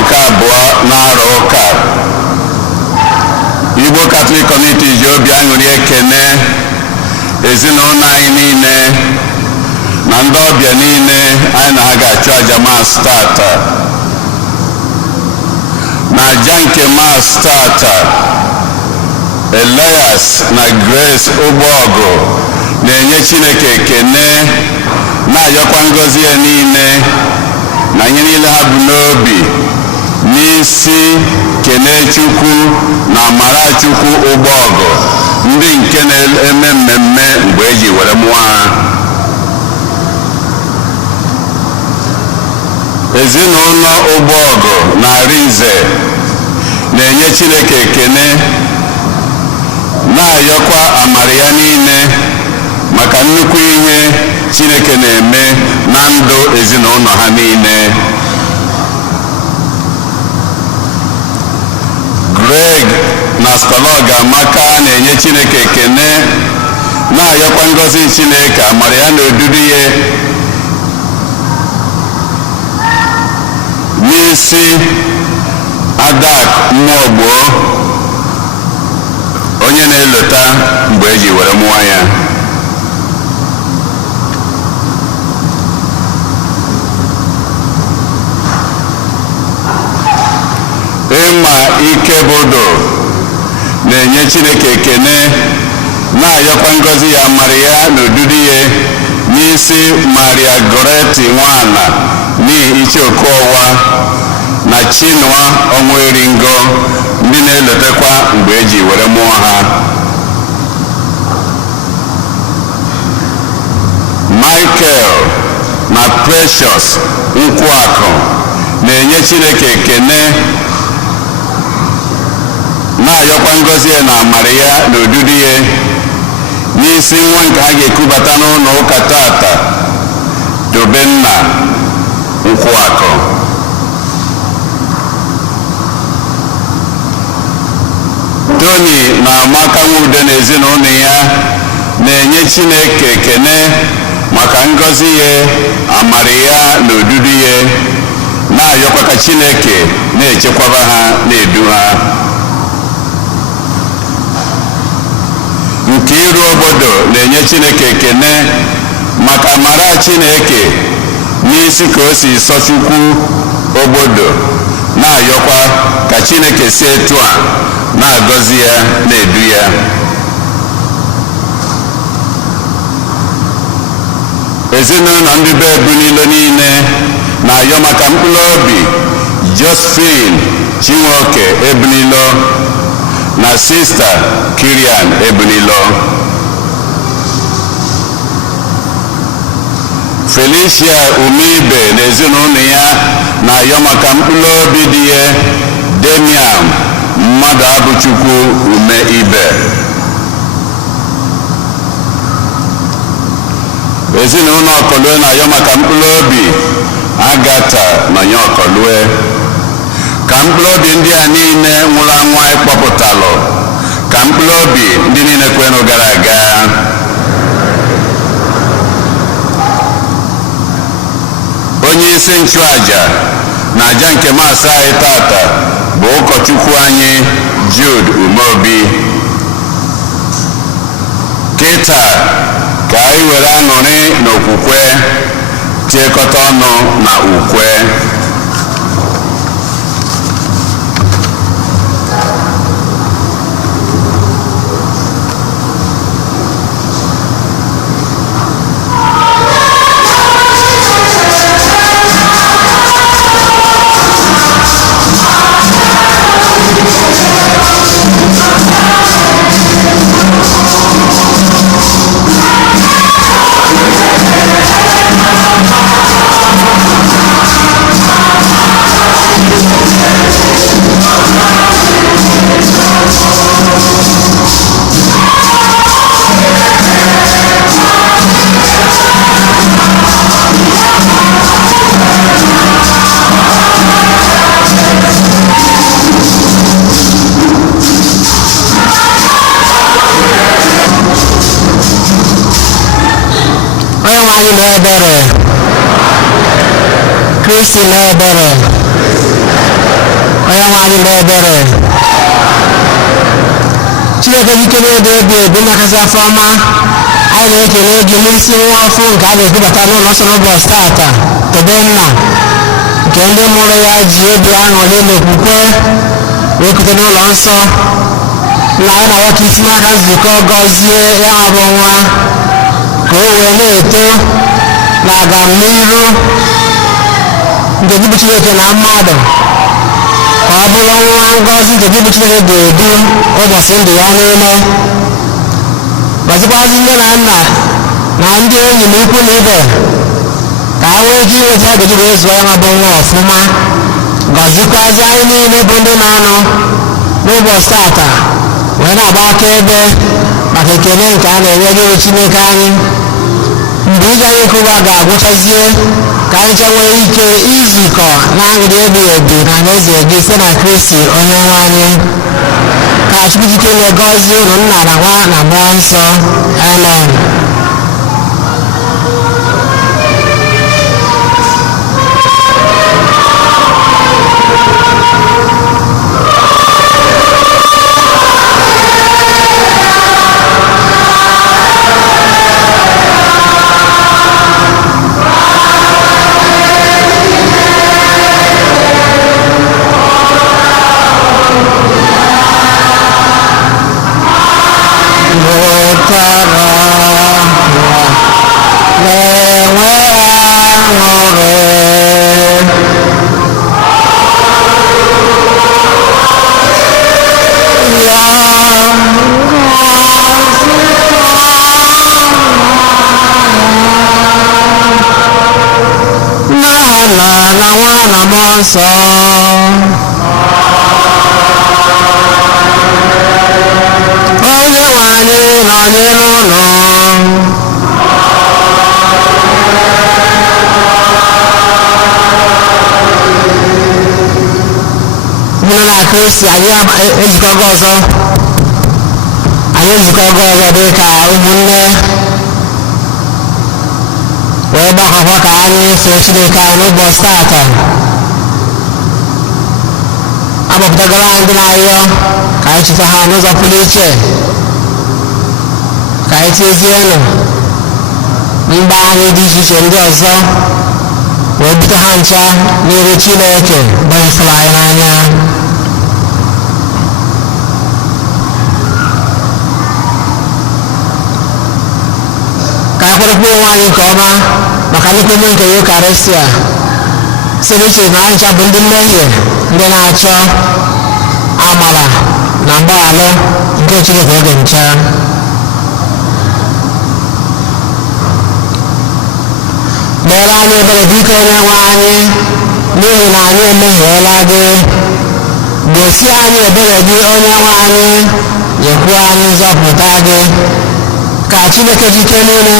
nke abụọ n'arọ ụka. Igbo Catholic Community ji obi aṅụrị ekene ezinụlọ anyị niile na ndị ọbịa niile anyị na-aga achụ aja mass tata. Na aja nke mass tata, Elias na Grace Ogbuogu na-enye Chineke ekene, na-ayọkwa ngọzi ya niile na ihe niile ha bụ n'obi, n'isi Kenechukwu na Amarachukwu Ogbuogu, ndị nke na-eme mmemme mgbe eji were mụọ ha. Ezinụlọ Ogbuogu na Arinze na-enye Chineke ekene, na-ayọkwa amara ya niile maka nnukwu ihe Chineke na-eme na ndụ ezinụlọ ha niile. Greg na Skologa Amaka na-enye Chineke ekene, na-ayọkwa ngọzi Chineke amara ya na odudu ya n'isi Adak Mmụọgbo, onye na-elota mgbe eji were mụọ ya. Ịma Ikebodo na-enye Chineke ekene, na-ayọkwa ngọzi ya amara ya na odudu ya n'isi Maria Goreti Nwana n'ihi Ichioku Ọwa na Chinua Onweringo, ndị na-elotekwa mgbe eji were mụọ ha. Michael na Precious Nkwuakụ na-enye Chineke ekene, na-ayọkwa ngọzi ya na amara ya na odudu ya n'isi nwa nke a ga-ekubata n'ụlọ ụka tata, Tobenna Nkwuakụ. Tony na Amaka Nwude na ezinụlọ ya na-enye Chineke ekene maka ngọzi ya, amara ya na odudu ya, na-ayọkwa ka Chineke na-echekwaba ha, na-edu ha. Nkiru Obodo na-enye Chineke ekene maka amara Chineke n'isi ka o si Sọchukwu Obodo, na-ayọkwa ka Chineke si etu a na-agọzi ya, na-edu ya. Ezinụlọ ndị be Ebunilo niile na-ayọ maka mkpụrụ obi Josephine Chinwoke Ebunilo na Sista Kirian Ebunilo. Felicia Umibe na ezinụlọ ya na-ayọ maka mkpụrụ obi dị ya Demian Mmadụ Abụchukwu Ume Ibe. Ezinụlọ Ọkọlue na-ayọ maka mkpụrụ obi Agata Nonye Ọkọlue, ka mkpụrụ obi ndị a niile nwụrụ anwụ anyị kpọpụtalụ, ka mkpụrụ obi ndị niile kwenụ gara aga. Onye isi nchụaja na aja nke maasị anyị tata bụ ụkọchukwu anyị Jude Umeobi. Kịta ka anyị were aṅụrị na okwukwe tiekọta ọnụ na ukwe. Kristi na ebere n'ime ebere Chineke ikele ebe ebi ebi nakasị afọ ọma anyị na-ekele gị n'isi nwa ọfụ nke a na-ebubata n'ụlọ nsọ n'ụbọchị tata Tobenna nke ndị mụrụ ya ji obi aṅụrị n'okwukwe wee kute n'ụlọ nsọ na anyị na-arịọ ka isi n'aka nzukọ gọzie ya bụ nwa ka o wee na-eto na agamnihu nke gị bụ Chineke na mmadụ ka ọ bụrụ nwa ngọzi nke gị bụ Chineke ga-edu ụbọchị ndụ ya niile gọzikwazi nne na nna na ndị enyi na ikwu na ibe ka ha nwee ike inweta ha ga-eji wee zụọ ya ma bụ nwa ọfụma gọzikwazi anyị niile bụ ndị na-anọ n'ụbọchị tata wee na-agba akaebe maka ekele nke a na-enye gị Chineke anyị mgbe ije anyị kụwa ga-agwụchazie ka anyị je nwee ike izukọ na aṅụrị ebighị ebi na alaeze gị site na Kristi onye nwe anyị ka Chukwu na-egọzi unu nna na nwa na mmụọ nsọ amen So onye nwe anyị nọ n'elu ụlọ mụrụ na Kristi anyị ezukọgo ọzọ dị ka ụmụnne wee gbakọkwa ka anyị fee Chineke anyị n'ụbọchị tata agbapụtagoro anyị ndị na-arịọ ka anyị cheta ha n'ụzọ pụrụ iche ka anyị tiezienụ mgba anyị dị iche iche ndị ọzọ wee bute ha ncha n'iru Chineke bụ ifuru anyị n'anya ka anyị kwerekwa onwe anyị nke ọma maka nnukwu nke Eucharistia si n'iche na anyị ncha bụ ndị mmehie ndị na-achọ amara na mgbaghara nke Chineke oge ncha meere anyị ebere biko onye nwe anyị n'ihi na anyị emehiela gị gosi anyị ebere gị onye nwe anyị nyekwa anyị nzọpụta gị ka Chineke jike niile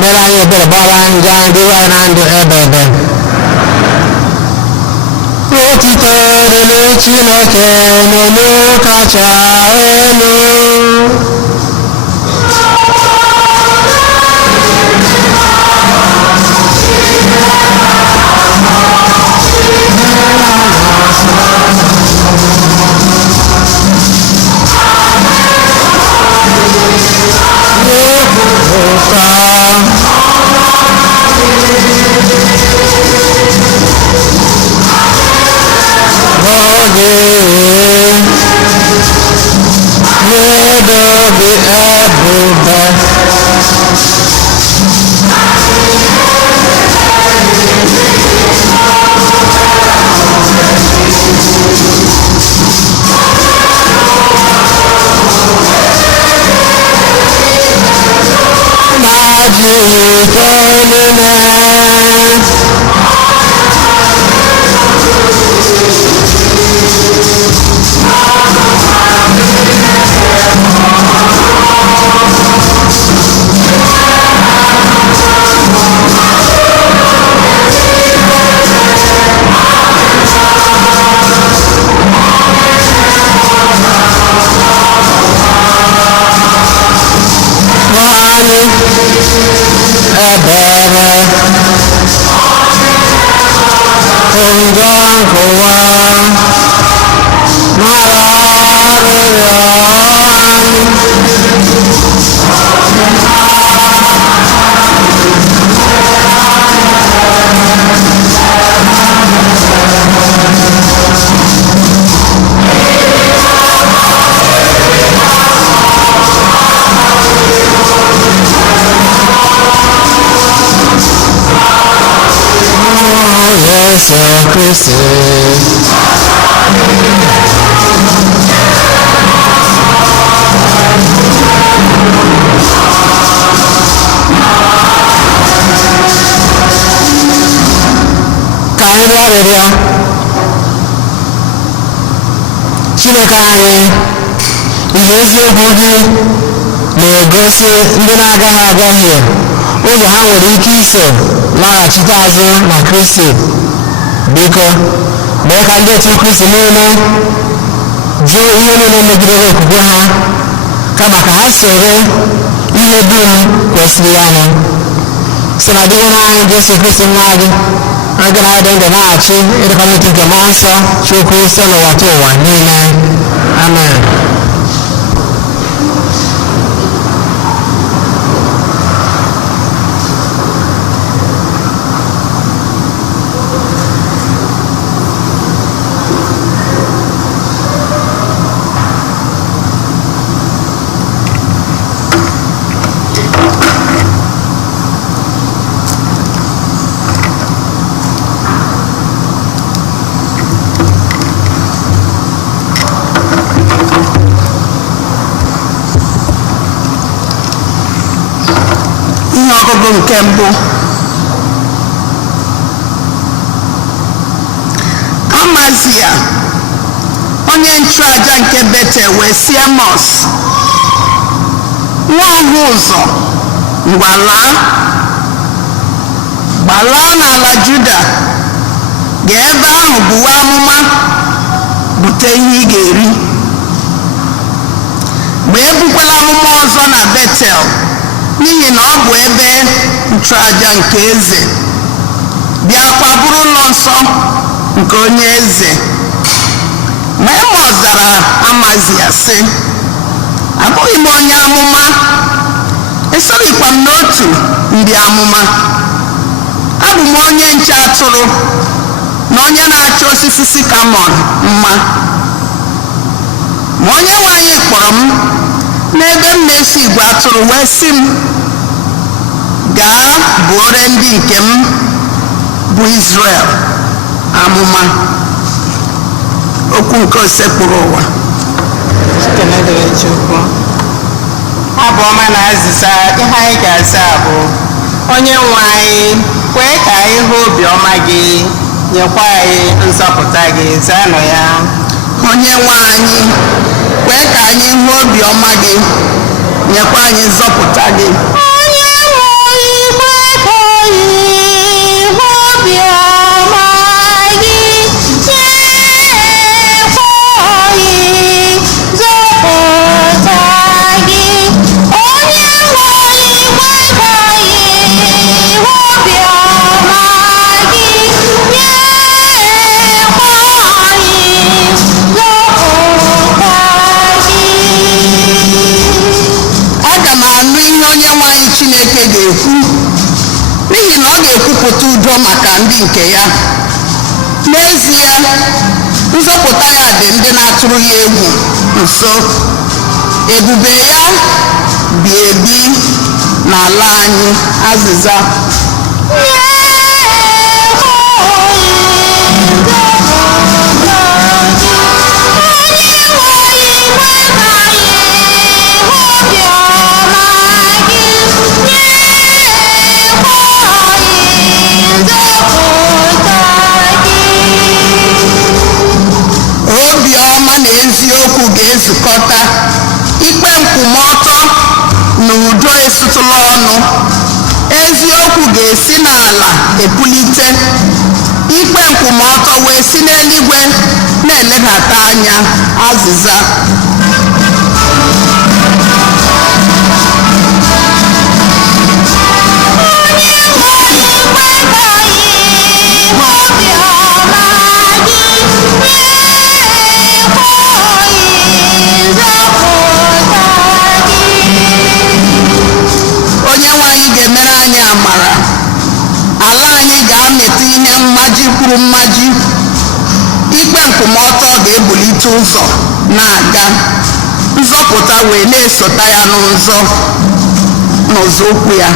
mere anyị ebere gbara njọ anyị dịrị anyị na ndụ ebe ebe otito dịrị Chineke n'elu kacha elu Kristi. Ka anyị rịọ arịrịọ Chineke anyị, ihe eziokwu gị na-egosi ndị na-agaghị agahie ụzọ ha nwere ike iso laghachite azụ na Kristi. Biko mee ka ndị otu Kristi niile jụ ihe niile megidere okwukwe ha, kama ka ha soro ihe dum kwesịrị anyị. Si na dị anyị Jesu Kristi nwa gị, aga na adị ndụ na-achị ịdịkọ n'otu nke mmụọ nsọ Chukwu site n'ụwa ta ụwa niile. Amen. Ọgụgụ nke mbụ. Amazia onye nchụaja nke Betel wee sị Amos, nwa ọhụ ụzọ, gbalaa n'ala Juda, gaa ebe ahụ buwe amụma, bute ihe ị ga-eri. Ma ebukwala amụma ọzọ na Betel, n'ihi na ọ bụ ebe nchụaja nke eze, bịakwa bụrụ ụlọ nsọ nke onye eze. Ma Amos zara Amazia sị, abụghị m onye amụma, esoghịkwa m n'otu ndị amụma. Abụ m onye nche atụrụ na onye na-achọ osisi sikamọn mma. Ma onye nwe anyị kpọrọ m n'ebe m na-eso igwe atụrụ wee sị m, gaa buore ndị nke m bụ Izrel amụma. Okwu nke osekpụrụ ụwa. Abụ ọma na azịza ihe anyị ga-aza bụ, onye nwe anyị, kwee ka anyị hụ obiọma gị, nyekwa anyị nzọpụta gị. Zaanụ ya. Onye nwe anyị, kwee ka anyị hụ obiọma gị, nyekwa anyị nzọpụta gị. Onye nwe anyị Chineke ga-ekwu, n'ihi na ọ ga-ekwupụta udo maka ndị nke ya. N'ezie, nzọpụta ya dị ndị na-atụrụ ya egwu nso. Ebube ya bi ebi n'ala anyị. Azịza. Obiọma na eziokwu ga-ezukọta, ikpe nkwụmọtọ na udo esutụla ọnụ. Eziokwu ga-esi n'ala epulite, ikpe nkwụmọtọ wee si n'eluigwe na-eledata anya. Azịza. Onye nwe anyị ga-emere anyị amara, ala anyị ga-amịta ihe mmaji kwuru mmaji. Ikpe nkwụmọtọ ga-ebulite ụzọ na-aga, nzọpụta wee na-esota ya n'ụzọ ụkwụ ya.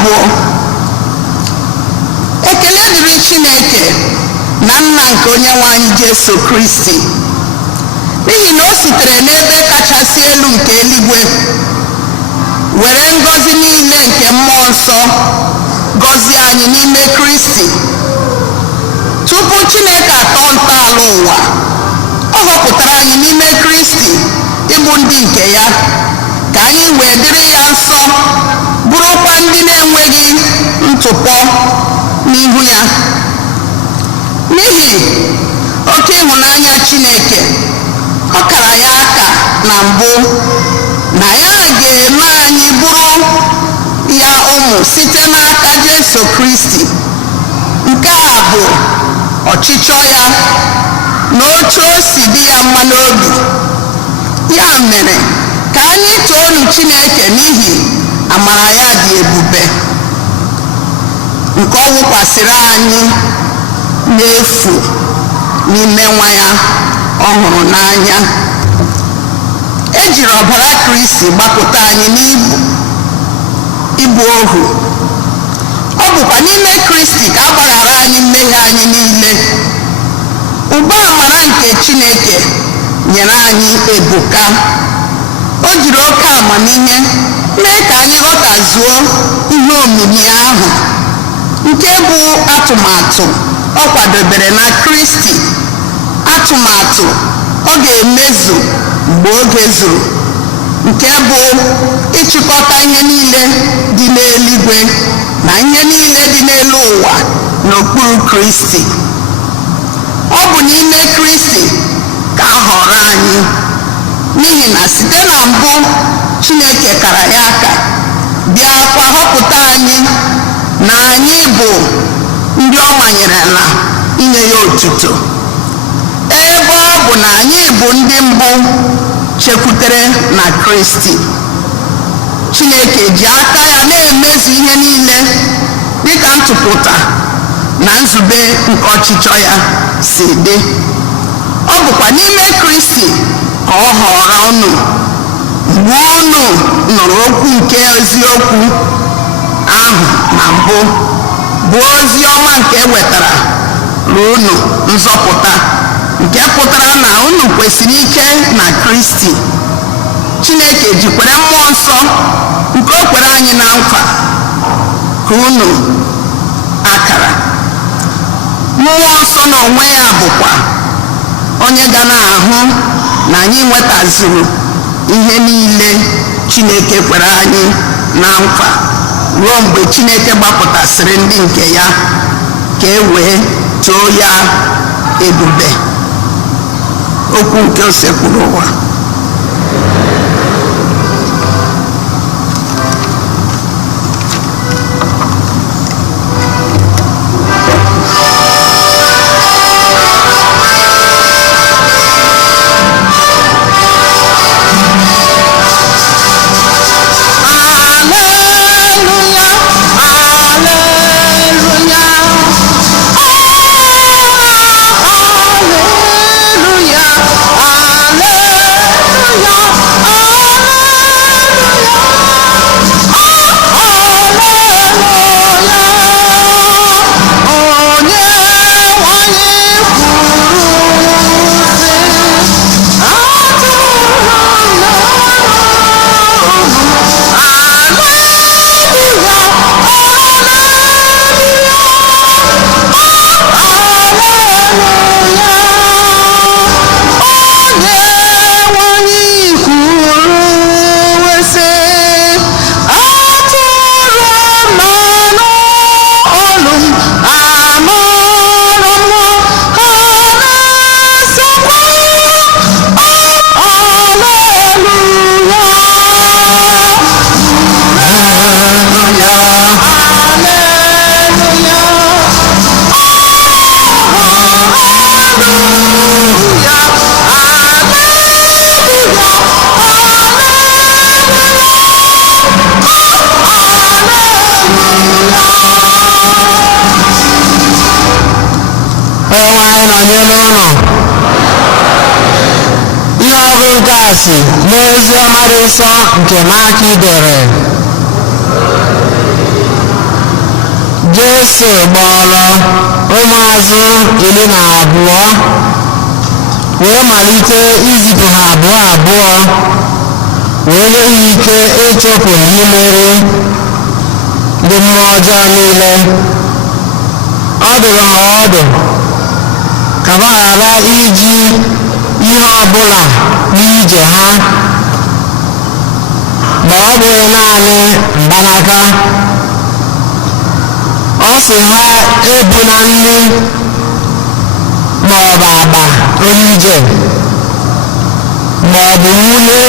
abụọ. Ekele dịrị Chineke na nna nke onye nwe anyị Jesu Kristi, n'ihi na o sitere n'ebe kachasị elu nke eluigwe were ngọzi niile nke mmụọ nsọ gọzie anyị n'ime Kristi. Tupu Chineke atọ ntọala ụwa, ọ họpụtara anyị n'ime Kristi ịbụ ndị nke ya, ka anyị wee dịrị ya nsọ, bụrụkwa ndị na-enweghị ntụpọ n'ihu ya. N'ihi oke ịhụnanya Chineke, ọ kara ya aka na mbụ na ya ga-eme anyị bụrụ ya ụmụ site n'aka Jesu Kristi. Nke a bụ ọchịchọ ya na otu o si dị ya mma n'obi. Ya mere ka anyị toonu Chineke n'ihi amara ya dị ebube nke ọ wụkwasịrị anyị n'efu n'ime nwa ya ọ hụrụ n'anya. Ejiri ọbara Kristi gbapụta anyị n'ịbụ ohu. Ọ bụkwa n'ime Kristi ka a gbaghara anyị mmehie anyị niile. Ụba amara nke Chineke nyere anyị ebuka. O jiri oke amamihe mee ka anyị ghọtazuo ihe omimi ahụ, nke bụ atụmatụ ọ kwadobere na Kristi, atụmatụ ọ ga-emezu mgbe oge zuru, nke bụ ịchịkọta ihe niile dị n'eluigwe na ihe niile dị n'elu ụwa n'okpuru Kristi. Ọ bụ n'ime Kristi ka a họrọ anyị, n'ihi na site na mbụ Chineke kara ya aka, bịakwa họpụta anyị na anyị bụ ndị ọ manyerela inye ya otuto. Ebe ọ bụ na anyị bụ ndị mbụ chekwutere na Kristi, Chineke ji aka ya na-emezu ihe niile dịka ntụpụta na nzube nke ọchịchọ ya si dị. Ọ bụkwa n'ime Kristi ka ọ họrọ unu mgbe unu nụrụ okwu nke eziokwu ahụ na mbụ, bụ ozi ọma nke wetara unu nzọpụta, nke pụtara na unu kwesịrị ike na Kristi. Chineke jikwere mmụọ nsọ nke o kwere anyị na nkwa ka unu akara. Mmụọ nsọ n'onwe ya bụkwa onye ga na-ahụ na anyị nwetazuru ihe niile Chineke kwere anyị na nkwa ruo mgbe Chineke gbapụtasịrị ndị nke ya ka e wee too ya ebube. Okwu nke usekpụrụ ụwa. si n'ozi ọma dị nsọ nke Mark dere. Mose gbọrọ ụmụazụ 12 wee malite izipụ ha abụọ abụọ wee nye ha ike ịchụpụ n'imeri ndị mmụọ ọjọọ niile. Ọ dụrụ ha ọdụ ka ha ghara iji ihe ọbụla n'ije ha ma ọ bụghị naanị mgbanaka. Ọ sị ha ebuna nri ma ọ bụ akpa onye ma ọ bụ nwunye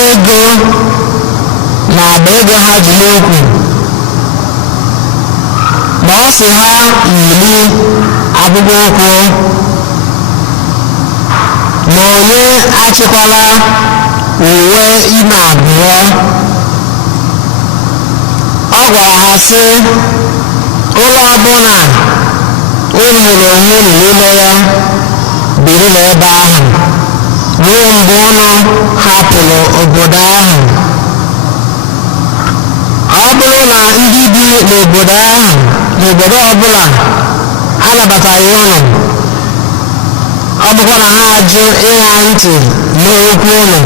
ego na akpa ego ha ji n'ukwu. Ma ọ sị ha yiri akpụkpọ ụkwụ ma onye achịkwala uwe ime abụọ. Ọ gwara ha sị, ụlọ ọbụla unu hụrụ onwe unu n'ime ya biri n'ebe ahụ ruo mgbe unu hapụrụ obodo ahụ. Ọ bụrụ na ndị bi n'obodo ahụ n'obodo ọbụla anabataghị unu, ọ bụkwa na ha ajụ ịṅa ntị n'okwu unu,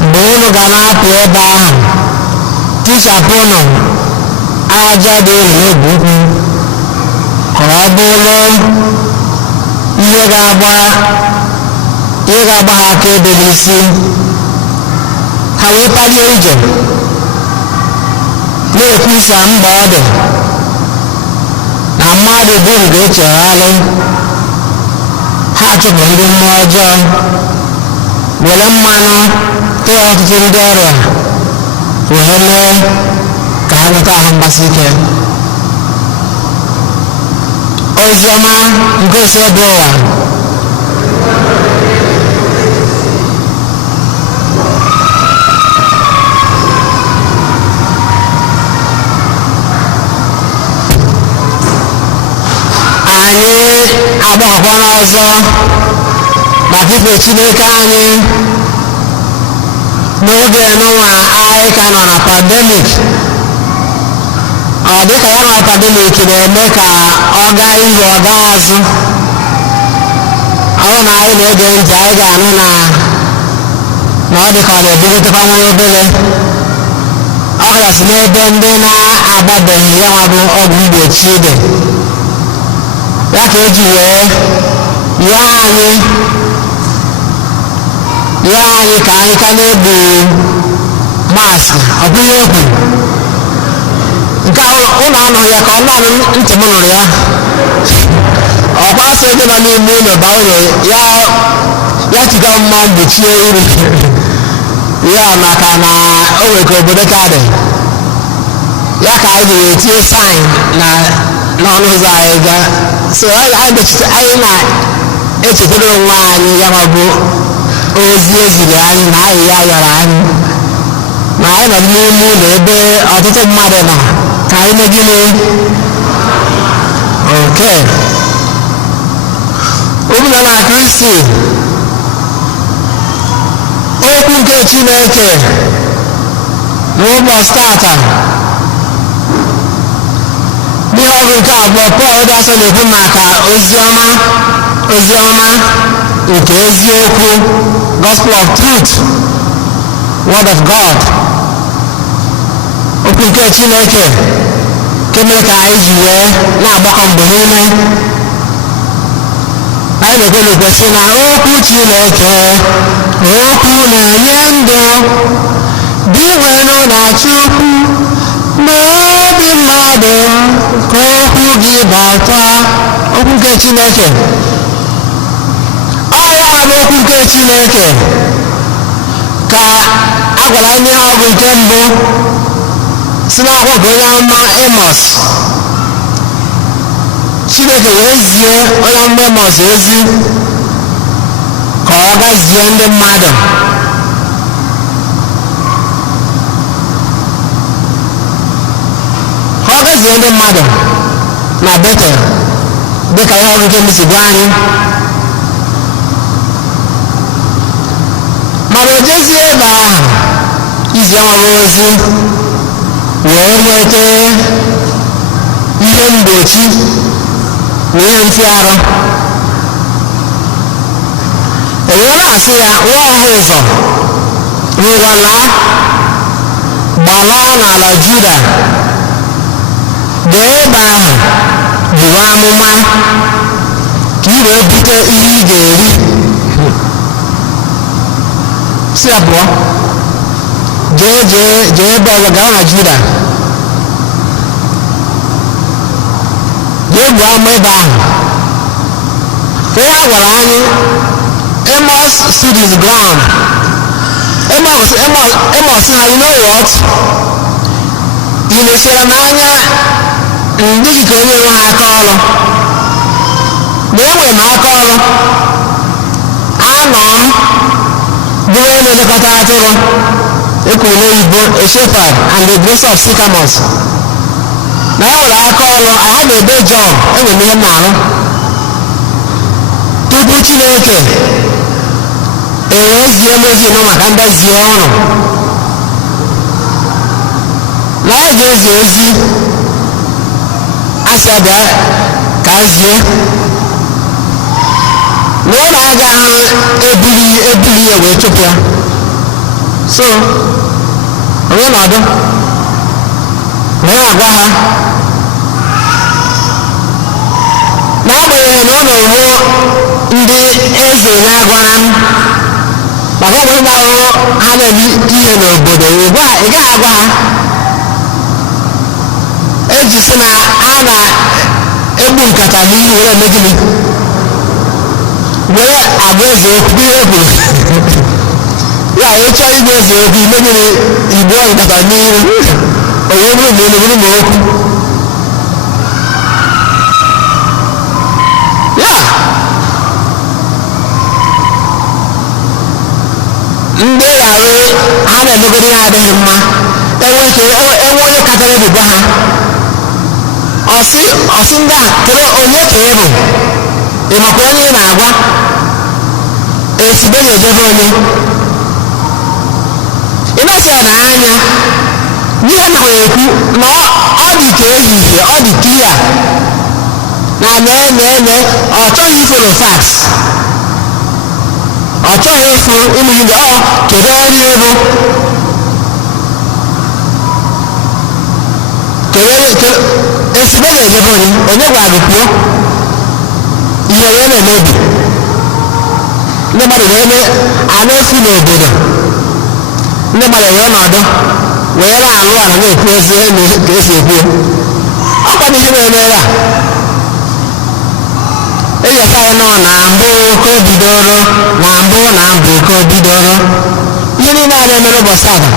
mgbe unu ga na-apụ ebe ahụ tichapụnụ aja dị unu n'obi ukwu ka ọ bụrụ ihe ga-agba ha akaebe n'isi. Ha wee palie ije na-ekwusa mba ọ dị na mmadụ dum ga-echegharị. Ha chụpụ ndị mmụọ ọjọọ, were mmanụ tee ọtụtụ ndị ọrịa wee mee ka ha nweta ahụ mgbasi ike. Oziọma nke ise bụ ụwa. Anyị agbakọkwana ọzọ maka ife Chineke anyị n'oge n'ụwa anyị ka nọ na pandemic. Ọ dịka ya nwa pandemic na-eme ka ọ gaa ihu ọ gaa azụ. Ọ bụrụ na anyị na-ege ntị, anyị ga-anụ na ọ dịka ọ na-ebugotekwa nwa obere. Ọ kachasị n'ebe ndị na-agbabeghị ya nwa bụ ọgwụ mgbochi dị. Ya ka eji wee yọọ anyị ka anyị ka na-egbu mask. Ọ bụghị egwu nke ụlọ anụghị ya ka ọ naanị ntị m nụrụ ya. Ọkwa sị ndị nọ n'ime ụlọ ba ụlọ ya tiga mma mgbochie iri ya maka na o nwere ka obodo ka dị. Ya ka anyị ga etinye saịn n'ọnụ ụzọ anyị gaa. So anyị na-echetara onwe anyị ya ma bụ ozi eziri anyị na ahịhịa yọrọ anyị na anyị nọ n'ime ụlọ ebe ọtụtụ mmadụ nọ ka anyị megide. oke ụmụnna na Kristi, okwu nke Chineke n'ụbọchị tata n'ihe ọrụ nke abụọ Pọl dị asọ na-ekwu maka oziọma nke eziokwu, gospel of truth, word of God, okwu nke Chineke keme ka anyị ji wee na-agbakọ mgbe niile. Anyị na-ekwe n'ekwesị na okwu Chineke okwu na-enye ndụ dị nwere na Chukwu n'obi mmadụ ka okwu gị bata. Okwu nke Chineke ọ ya bụ okwu nke Chineke ka a gwara anyị ọ bụ nke mbụ si n'akwụkwọ nke onye amụma Emọs. Chineke wee zie onye amụma Emọs ozi ka ọ gazie ndị mmadụ na Betel dịka ihe ọrụ nke si gwa anyị. Mana o jezie ebe ahụ izi ọrụ ozi wee nweta ihe mgbochi na ihe mfiarụ ewee na-asị ya nwa ọha ụzọ ngwala gbalaa n'ala Juda gaa ebe ahụ buru amụma ka ị wee bute ihe ị ga-eri si ya pụọ jee ebe ọzọ gaa na Juda jee buo amụ ebe ahụ ihe a gwara anyị Amos seed is ground. Amos na you know what? Ilesara n'anya ndị ka onye nwe ha aka ọrụ na enwe m aka ọrụ anọ m bụrụ onye na-elekọta atụrụ ekwuru n'oyibo a shepherd and the grace of sycamores na e nwere aka ọrụ I have a day job enwere m ihe m na-arụ tupu Chineke ewezie n'ozi nọ maka mbazie ọrụ na ya ga-ezi ozi asị abịa ka zie na ọ na-aga ebuli ya wee chụpụ ya so onye nọdụ wee na-agwa ha n'agbanyeghị na ọ nọruo ndị eze na-agwara m maka ọ bụrụ na ha na-eme ihe n'obodo ị gaghị agwa ha eji sị na a na-egbu nkata n'ihu were eme gịnị were agwa eze okwu ihe kwuru ya ịchọ igwe eze okwu imegịrị igbo nkata n'ihu o wee bụrụ ma elebere ma okwu ya ndị arụ ha na-emegoro ihe adịghị mma enwe onye katara ebubo ha ọsị ndị a kere onye ka ị bụ ị makwa onye ị na-agwa esibe na-ejebe onye ị na-asị ya na anya n'ihe nọrọ ekwu na ọ dị ka ehihie ọ dị ka ya na na-eme ọ chọghị ifolo faks ọ chọghị ịfụ ịmụgide kedu ọrụ ego esibe na-ejebe onye gwara gị pụọ ihe wee na-emebi ndị mmadụ wee a na-efu n'obodo ndị mmadụ wee nọdụ wee na-alụ ala na-ekwu ezi ka esi ekwu ọkwa n'ihe na-eme ya enyeka anyị nọ na mbụ ka o bidoro na mbụ na mbụ ka o bidoro ihe niile a na-emere ụbọchị aba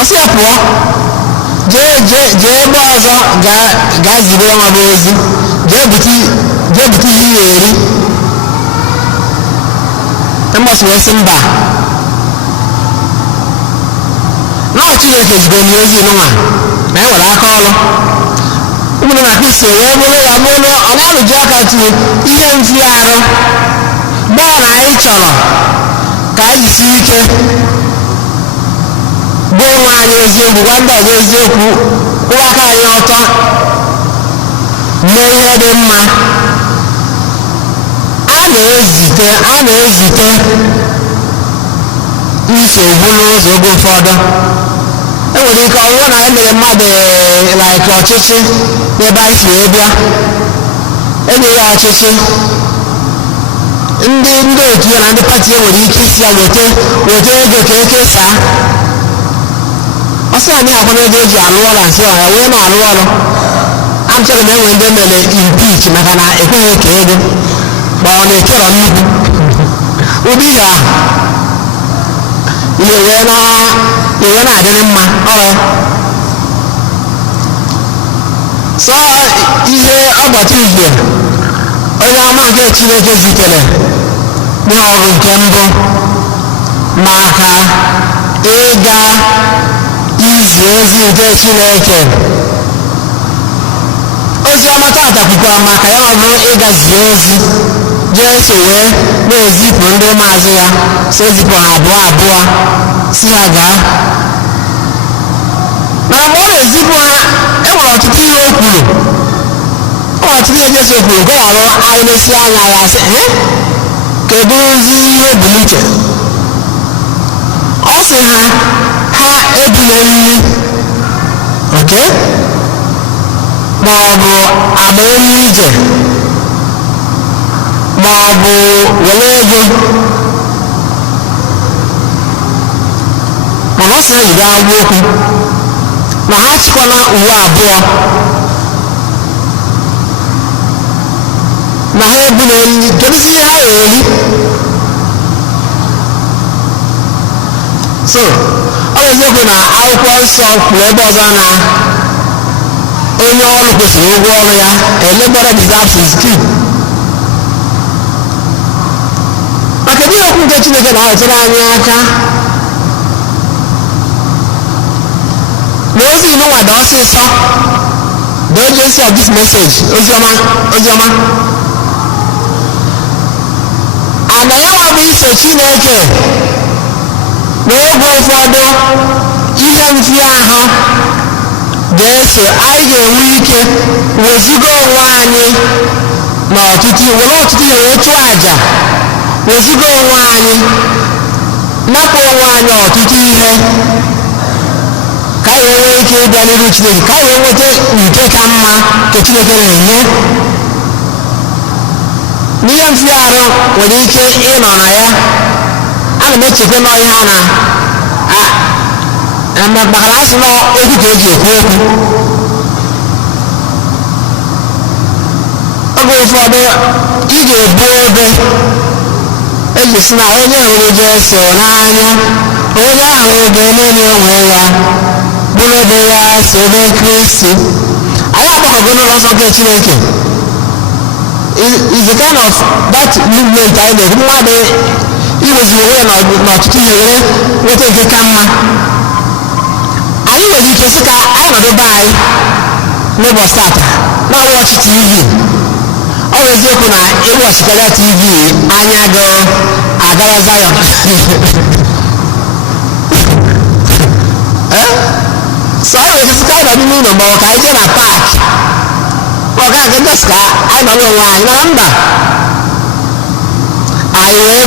ọsị ya pụọ jee ebe ọzọ gaa zibere nwa m ozi jee bute ihe ị ga-eri mgbasa wee sị mba na Chineke zigoro ya ozi nwa na e nwere aka ọrụ ụmụnne na Kristi wee bụrụ ya bụrụ ọ na-arụju aka tinye ihe mfiarụ gbọọ na anyị chọrọ ka anyị si ike bụ nwa anyị eziokwu gwa ndị ọzọ eziokwu kwụwa aka anyị ọtọ mee ihe dị mma a na-ezite nsogbu n'ụzọ oge ụfọdụ enwere ike ọnwụ na emere mmadụ like ọchịchị n'ebe anyị si wee bịa enye ya ọchịchị ndị otu ya na ndị pati ya nwere ike isi ya weta ego ka ekesaa ọsị anyị agbara ego eji alụ ọrụ asị ọha wee na-alụ ọrụ amchọrọ na enwe ndị mere impeach maka na ekweghị ka ego ma ọ na-ekerọ nnukwu ụdị ihe ahụ ihe wee na-adịrị mma ọrụ sọ ihe ọgbata uhie onye ọma nke Chineke zitere n'ọrụ nke mbụ maka ịga izi ozi nke Chineke ozi ọma tata kwukwara maka ya ọ bụrụ ịga zie ozi jee so wee na-ezipụ ndị maazị ya so ezipụ ha abụọ si ha gaa mana mgbe ọ na-ezipụ ha enwere ọtụtụ ihe o kwuru ọtụtụ ihe Jesu kwuru nke arụ anyị na-esi anya ya sị kedu ozi ihe bụ n'uche ọ sị ha ebula nri oke ma ọ bụ agba onye ije ma ọ bụ were ego mana ọ sị ha jide agwa okwu na ha chịkwana uwe abụọ na ha ebula nri kedụzi ihe ha eri so ọ bụ eziokwu na akwụkwọ nsọ kwuru ebe ọzọ na onye ọrụ kwesịrị ụgwọ ọrụ ya a laborer deserves his keep maka kedu ihe okwu nke Chineke na-arụtụrụ anyị aka na ozi n'ụwa dị ọsịsọ the urgency of this message oziọma ana ya ọ bụ iso Chineke n'oge ụfọdụ ihe mfiahụ ga-eso anyị ga-enwe ike weziga onwe anyị n'ọtụtụ were ọtụtụ ihe wee chụọ àjà weziga onwe anyị napụ onwe anyị ọtụtụ ihe ka anyị wee nwee ike ịbịa n'ihu Chineke ka anyị wee nweta nke ka mma nke Chineke na-enye n'ihe mfiahụ nwere ike ịnọ na ya ana m echekwa n'ọhịa na maka na asị na okwu ka eji ekwu okwu oge ụfọdụ ị ga-ebu ebe eji si na onye hụrụ Jesu n'anya onye ahụ ga-emeri onwe ya bụrụ ebe ya sobe Kristi anyị agbakọgo n'ụlọ nsọ nke Chineke is a kind of that movement anyị na-ekwu mmadụ iwezi onwe ya n'ọtụtụ ihe were nweta nke ka mma anyị nwere ike sị ka anyị nọdụ be anyị n'ụbọchị tata na-awọchị TV ọ bụ eziokwu na ịwọchikara TV anya agara Zion so anyị nwere ike sị ka anyị nọdụ n'ụlọ ma ọ ka anyị jee na paakị ọ ga nke ndị ka anyị nọrọ onwe anyị mana mba anyị wee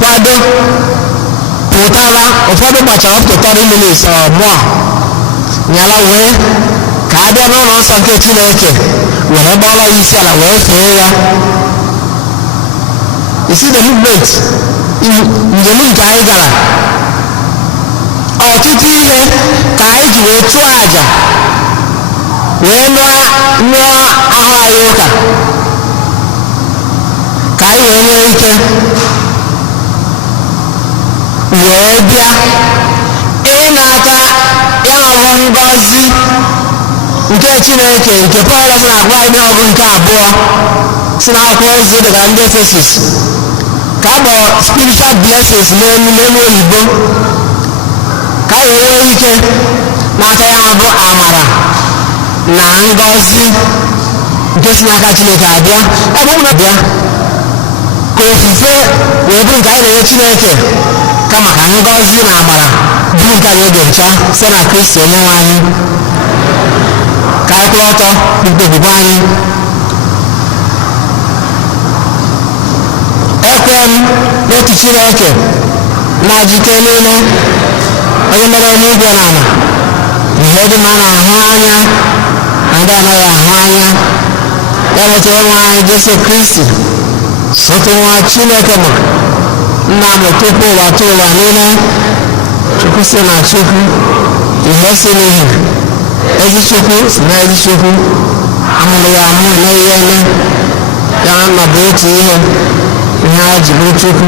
kwado pụtara ụfọdụ gbachara up to 30 minutes or more nyala wee ka a bịa n'ụlọ nsọ nke Chineke were gbara ya isi ala wee fee ya isi the movement njem nke anyị gara ọtụtụ ihe ka anyị ji wee chụọ àjà wee nụọ ahụ anyị ụka ka anyị wee nwee ike wee bịa ịnata ịhụhụ ngọzi nke Chineke nke Pọl sị na-agwa anyị n'ọgụ nke abụọ si n'akwụkwọ ozi dịka ndị Efesus ka a kpọrọ spiritual blessings n'elu oyibo ka anyị wee nwee ike n'aka ya bụ amara na ngọzi nke si n'aka Chineke abịa ebe ọ na-abịa ka ofufe wee bụ nke anyị na-enye Chineke kama ka ngọzi na amara bụ nke anyị ga-echa site na Kristi Onyenwe anyị ka anyị kwụrụ ọtọ mkpebibe anyị ekwe m n'otu Chineke na-ajike niile onye mere eluigwe na ala ihe dị mma na-ahụ anya na ndị anaghị ahụ anya ya wetara nwa anyị Jesu Kristi sote nwa Chineke mụrụ nna m tupu ụwa tụ ụwa niile Chukwu si na Chukwu ihe si n'ihi ezi Chukwu si na ezi Chukwu amụrụ ya amụ na ihe eme ya na nna bụ otu ihe ha ji bụ Chukwu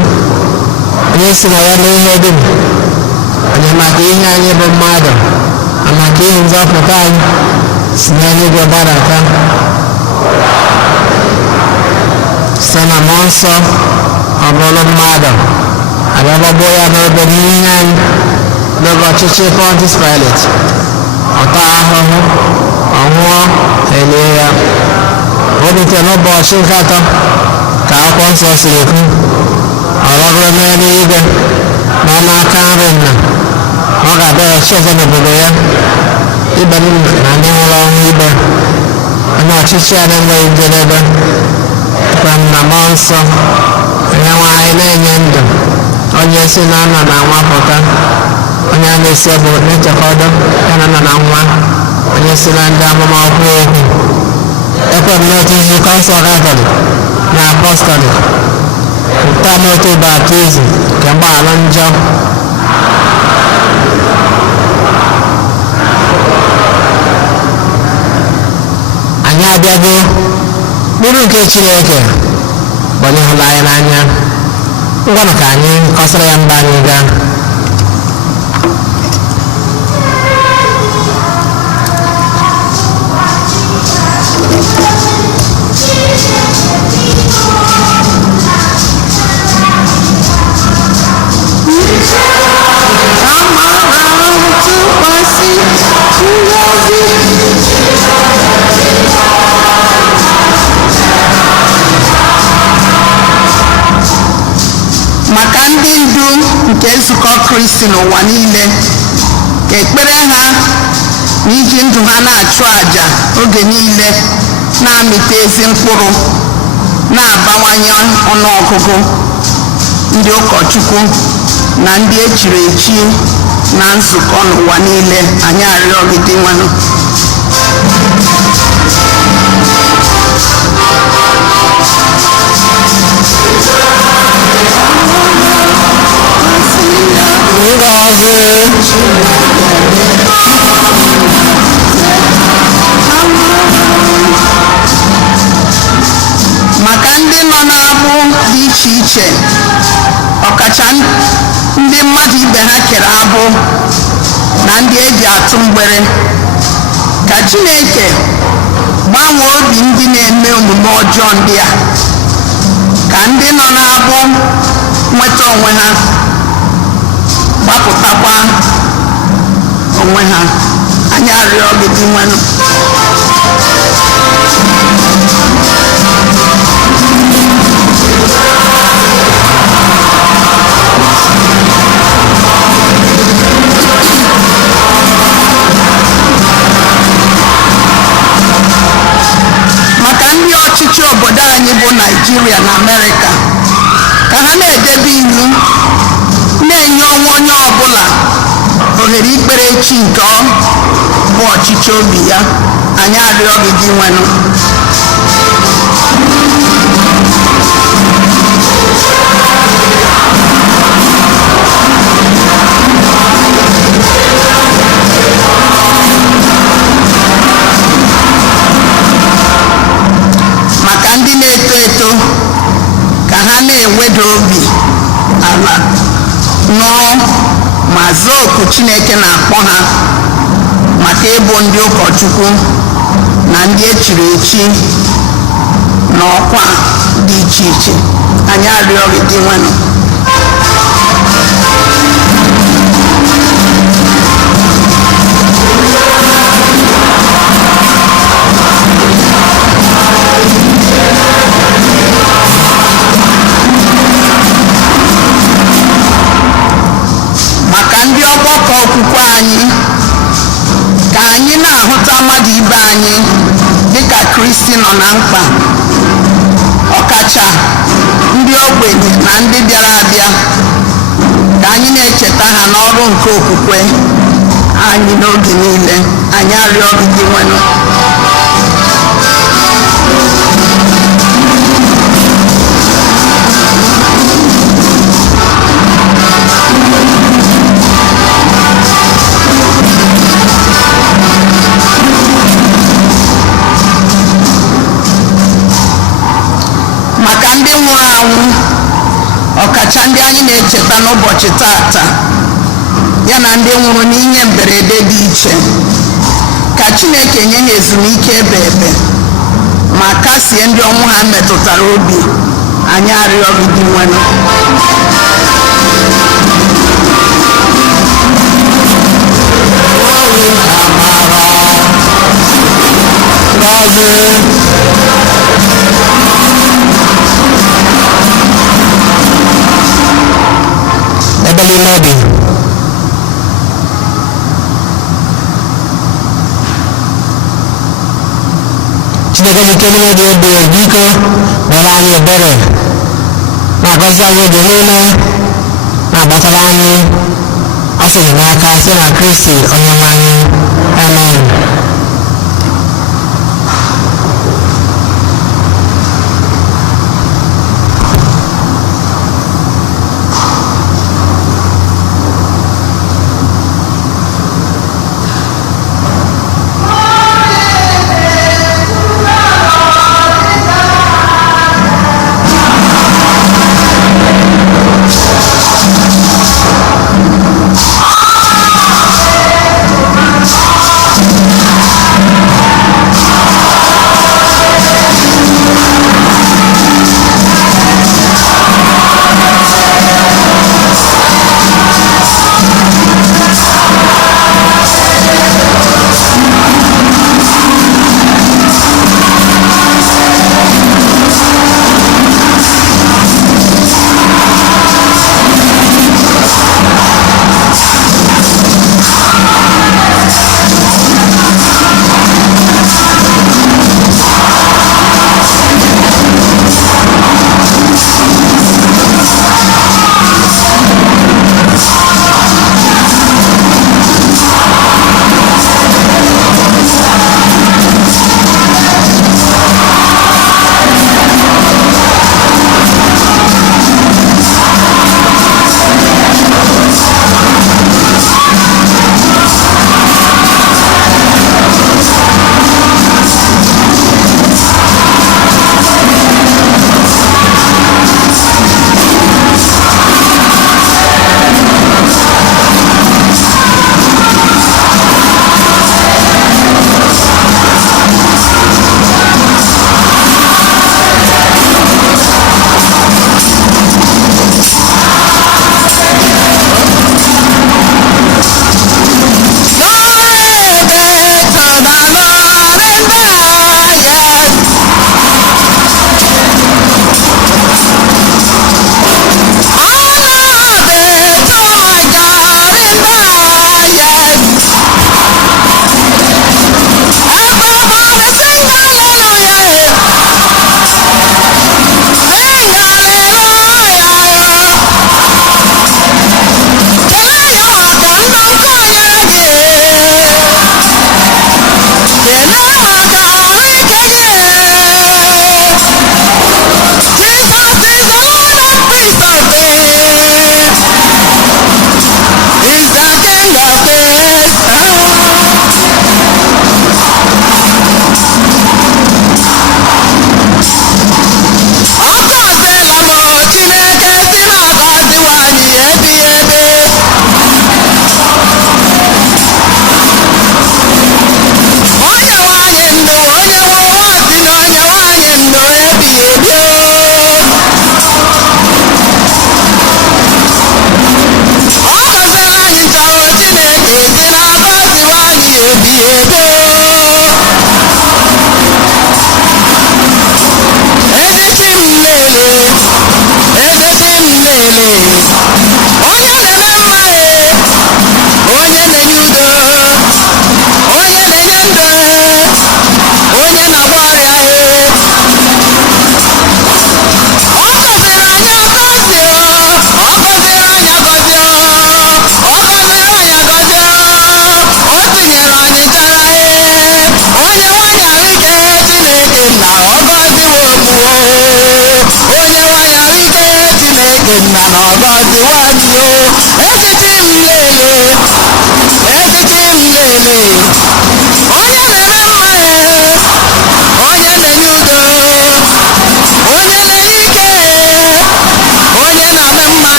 onye si na ya na ihe dum onye maka ihe anyị bụ mmadụ maka ihe nzọpụta anyị si n'eluigwe gbadata site na mmụọ nsọ ọ bụrụ mmadụ abịagbagbo ya n'obe n'ihe anyị n'oge ọchịchị Pontius Pilate ọta ahụhụ ọnwụọ elie ya o bitere n'ụbọchị nke atọ ka akwụkwọ nsọ si ekwu ọ lọgoro n'eluigwe na ọ n'aka nri nna ọ ga-abịa chi ọzọ n'obodo ya ibe nna na ndị nwụrụ ọnwụ ibe onye ọchịchị ya na-enweghị njedebe kwa nna mmụọ nsọ onye nwe anyị na-enye ndụ onye si na nna na nwapụta onye a na-esi bụ na-echekọdo ya na nna na nwa onye si na ndị amụma okwu okwu ekwere n'otu nzukọ nsọ katọlik na apọstọlik pụta n'otu baptizim nke mgbaghara njọ anyị abịago mkpụrụ nke Chineke bụ onye hụrụ anyị n'anya ngwanụ ka anyị kọsara ya mba anyị gaa maka ndị ndu nke nzukọ Kristi n'ụwa niile ka ekpere ha na iji ndụ ha na-achụ àjà oge niile na-amịta ezi mkpụrụ na-abawanye ọnụọgụgụ ndị ụkọchukwu na ndị echiri echi na nzukọ n'ụwa niile anyị arịọ gị dị nwanụ maka ndị nọ n'agbụ dị iche iche ọkacha ndị mmadụ ibe ha kere agbụ na ndị eji atụ mgbere ka Chineke gbanwee obi ndị na-eme omume ọjọọ ndị a ka ndị nọ n'agbụ nweta onwe ha gbapụtakwa onwe ha anyị arịọ gị dị nwanụ maka ndị ọchịchị obodo anyị bụ Naịjirịa na Amerịka ka ha na-edebe iwu na-enye onye ọbụla ohere ikpere chi nke bụ ọchịchị obi ya anyị arịọ gị dị nwanụ maka ndị na-eto eto ka ha na-eweda obi ala nụrụ ma zaa oku Chineke na-akpọ ha maka ịbụ ndị ụkọchukwu na ndị echiri echi na ọkwa dị iche iche anyị arịọ gị dị nwanụ maka ndị ọgbakọ okwukwe anyị ka anyị na-ahụta mmadụ ibe anyị dịka Kristi nọ na mkpa ọkacha ndị ogbenye na ndị bịara abịa ka anyị na-echeta ha n'ọrụ nke okwukwe anyị n'oge niile anyị arịọ gị dị nwanụ maka ndị nwụrụ anwụ ọkacha ndị anyị na-echeta n'ụbọchị tata ya na ndị nwụrụ n'ihe mberede dị iche ka Chineke nye ha ezumike ebe ebe ma kasie ndị ọnwụ ha metụtara obi anyị arịọ gị dị nwanụ ebe niile Chineke site n'ime dị ebere biko mere anyị ebere na-agọzi anyị oge niile na-agbatara anyị afọ enyemaka site na Kristi Onyenwe anyị. Amen.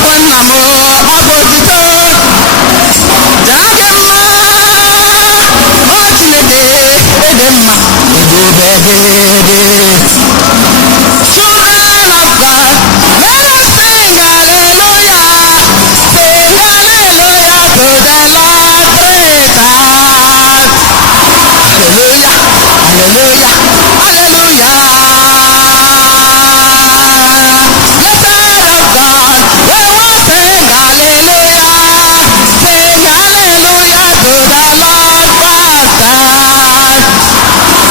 ọkwa nna m ọ bụ otito daa gị mma o Chineke ede mma ebube gị children of God let us sing hallelujah sing hallelujah to the Lord great heart hallelujah hallelujah hallelujah children of God we will sing hallelujah sing hallelujah to the Lord great heart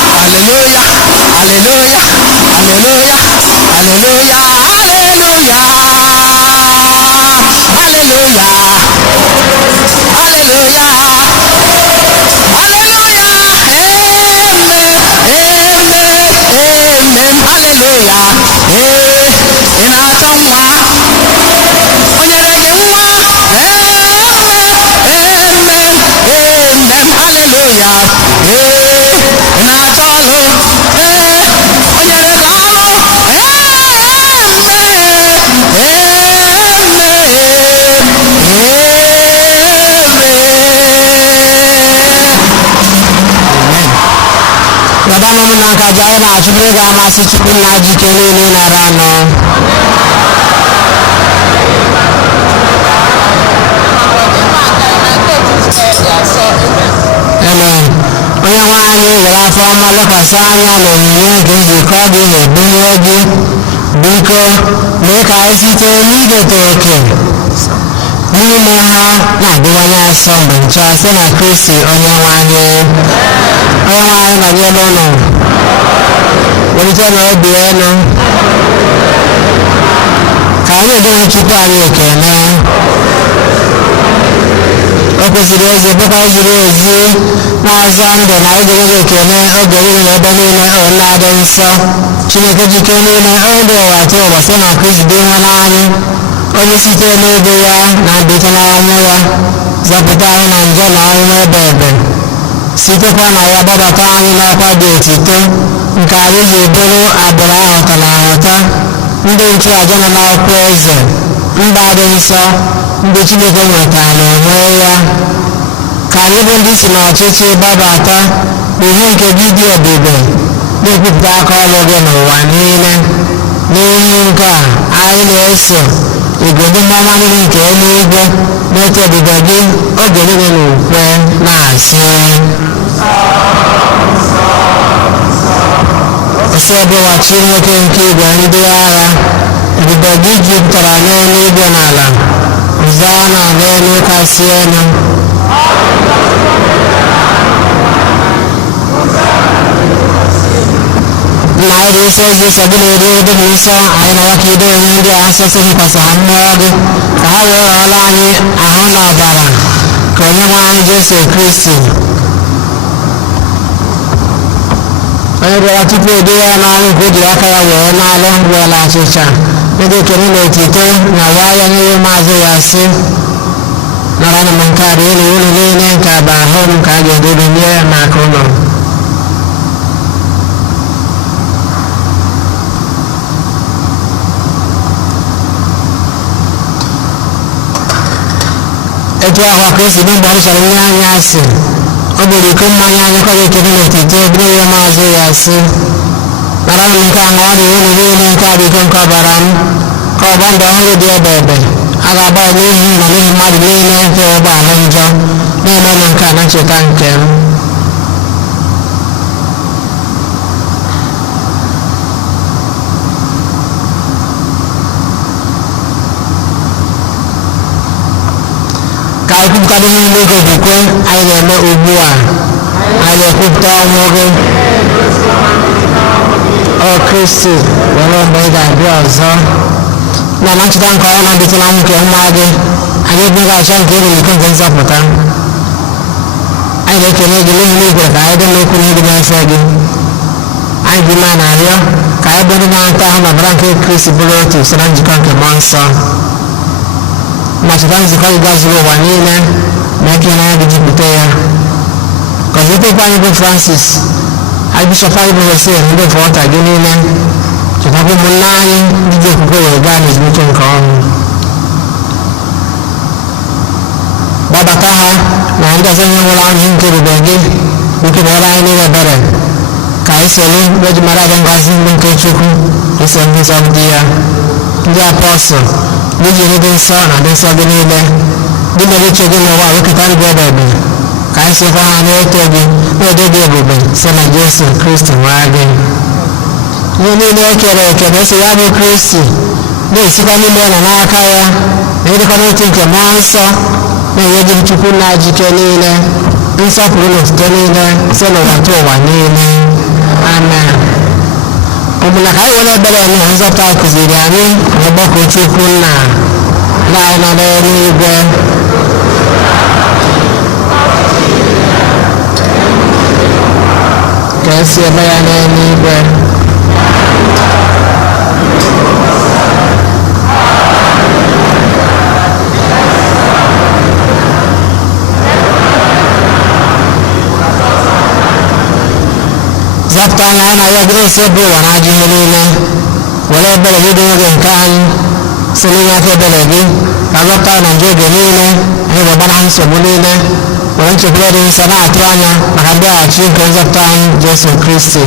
hallelujah hallelujah hallelujah hallelujah hallelujah hallelujah hallelujah hallelujah amen hallelujah ị na-achọ nwa o nyere gị nwa amen hallelujah ị na-achọ ọrụ o nyere gị ọrụ Wada mo na ka jaya na chukwu ga amasị chukwu na ajike niile nara anọ. Amen. Onye nwe anyị were afọ ọma lekwasị anya n'onyinye nke nzukọ gị na-ebunye gị biko mee ka anyị site n'igete oke n'ime ha na-adịwanye asọ mgbe ncha site na Kristi onye nwe anyị. Onye nwe anyị nọnyere ụnụ welite n'obi elu ka anyị edebe Chukwu anyị ekele. O kwesịrị ezi bụkwa ziri ezi na-aza ndụ na idebe ekele oge niile ebe niile o na-adị nsọ Chineke jike niile oge ụwa tụ ụwa site na Kristi dị nwere anyị onye site n'ego ya na mbite n'ọnwụ ya zọpụta anyị na njọ na ọnwụ ebe ebe sitekwa na ya gbabata anyị n'ọkwa dị otito nke anyị ji bụrụ agbụrụ ahụtara ahụta ndị nchụaja nọ n'ọkwa eze mba dị nsọ ndị Chineke nwetara onwe ya ka anyị bụ ndị si n'ọchịchị gbabata n'ihe nke gị dị ebube na-ekwupụta aka ọrụ gị n'ụwa niile. N'ihi nke a anyị na-eso igwe ndị mmụọ niile nke eluigwe na-eto ebube gị oge niile n'ukwe na-asị ose ebewa Chineke nke igwe ndị agha ebube gị jupụtara n'eluigwe n'ala Hosanna n'elu kasị elu. Nna anyị dị nsọ ezi nsọ gị na-eri ebe dị nsọ anyị na nwoke ide onwe ndị a nsọsọ hikwasị ha mmụọ gị ka ha wee ghọọla anyị ahụ na ọbara ka onye nwe anyị Jesu Kristi onye bịara tupu ede ya n'ọrụ nke o jiri aka ya wee n'alụ weela achịcha ede ekele na otito na waa ya nye maazị ya sị nara na m nke a dị elu ụlọ niile nke bụ ahụ m ka a ga-edobe nye ya n'aka ụlọ. Etu ahụ ka o si dị mgbe ọ chọrọ nye anyị asị ọ gbere iko mmanya anyị kwa ekele na otito bụrụ ya maazị ya sị nara m nke a ṅụọ dị elu niile nke a bụ iko nke ọbara m ka ọgba ndụ ọhụrụ dị ebe ebe a ga-agba n'ihi na n'ihi mmadụ niile nke ụgbọala njọ na-eme na nke a na ncheta nke m. Ka anyị kwupụta ihe niile gị okwukwe anyị na-eme ugbu a anyị na-ekwupụta ọnwụ gị o Kristi were mgbe ị ga-abịa ọzọ na ncheta nke ọnwa na-adịtụla nke nwa gị anyị ebughị achọ nke ịrụ iko nke nzọpụta anyị na-ekele gị n'ihi na igwe ka anyị dị n'okwu na ịdị n'efe gị anyị dị mma na-arịọ ka anyị bụrụ na-ata ahụ na ọbara nke Kristi bụrụ otu site na njikọ nke mmụọ nsọ ma cheta nzukọ gị gazuru ụwa niile ma eke na ya gị jupụta ya gọzitekwa anyị bụ Francis anyị bishọp anyị bụ Hosea ndị fọta gị niile chetakwa ụmụnne anyị ndị ji okwukwe wee gaa n'ezumike nke ọnwụ na ndị ọzọ nwụrụ anwụ nke ebube gị nke na-ere anyị niile ebere ka anyị soro eji mara aga ngozi ndị nke Chukwu iso ndị nsọ dị ya ndị apọstụl ndị jiri dị nsọ na dị nsọ gị niile ndị mere uche gị n'ụwa wekọta ndụ ebebe ka anyị sokwa ha na-eto gị na-ede gị ebube site na Jesu Kristi nwa gị. Ihe niile e kere eke na-eso ya bụ Kristi na-esikwa n'ime na n'aka ya na-edekwa n'otu nke mmụọ nsọ na-enye gị Chukwu na ajike niile nsọpụrụ na otuto niile site n'ụwa ta ụwa niile. Amen. Ọbụla ka anyị were ebere na nzọpụta kụziri anyị n'ọgbakọ Chukwu nna anyị nọ n'eluigwe. Ka esi eme ya n'eluigwe. Zapụta anyị na ya grace bụ ụwa na ajọ ihe niile. Were ebere gị dị oge nke anyị si n'inye aka ebere gị ka zapụta anyị na nje oge niile anyị ga-agbanaghị nsogbu niile were nchekwube dị nsọ na-atụ anya maka mbịaghachi nke nzọpụta anyị Jesu Kristi.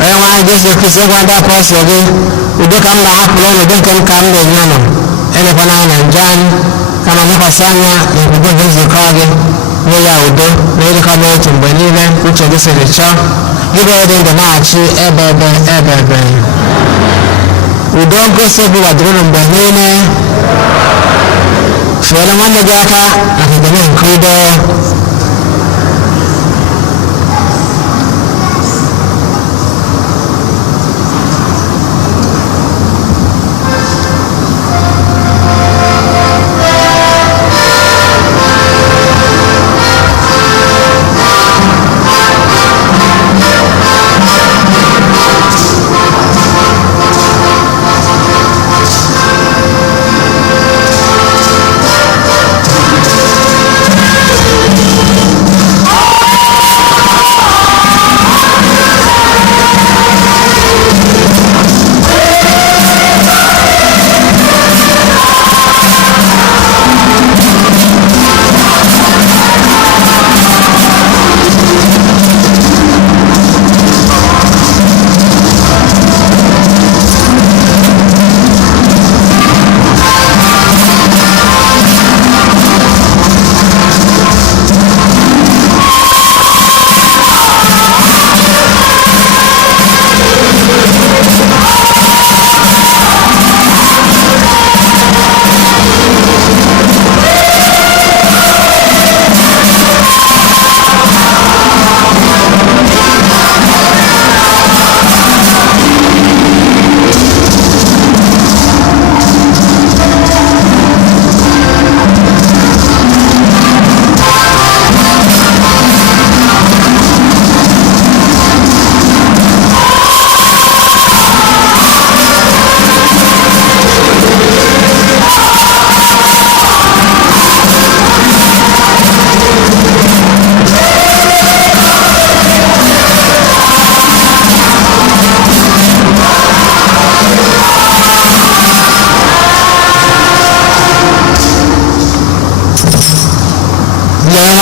Onye nwe anyị Jesu Kristi gwa ndị apọstụl gị udo ka m na-ahapụrụ unu, udo nke m ka m na-enye unu, elekwana anya na njọ anyị kama lekwasị anya na ebube nke nzukọ gị nye ya udo na ịdịkọ n'otu mgbe niile uche gị siri chọọ gị bụ dị ndụ na-achị ebebe. Udo ngosi obi wadoro mgbe niile. Fiere nwanne gị aka na ekele nke udo.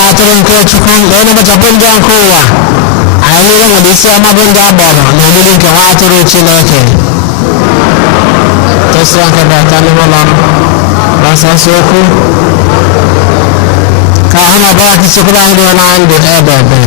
atụrụ nke Chukwu na onye mechapụ ndị nke ụwa anyị niile nwere isi ọma bụ ndị agbọrọ na olili nke nwa atụrụ Chineke tosira nke bata n'ime ụlọ gbasasị okwu ka ahụ na ọbara ka ichekwara anyị dị na ndụ ebebe.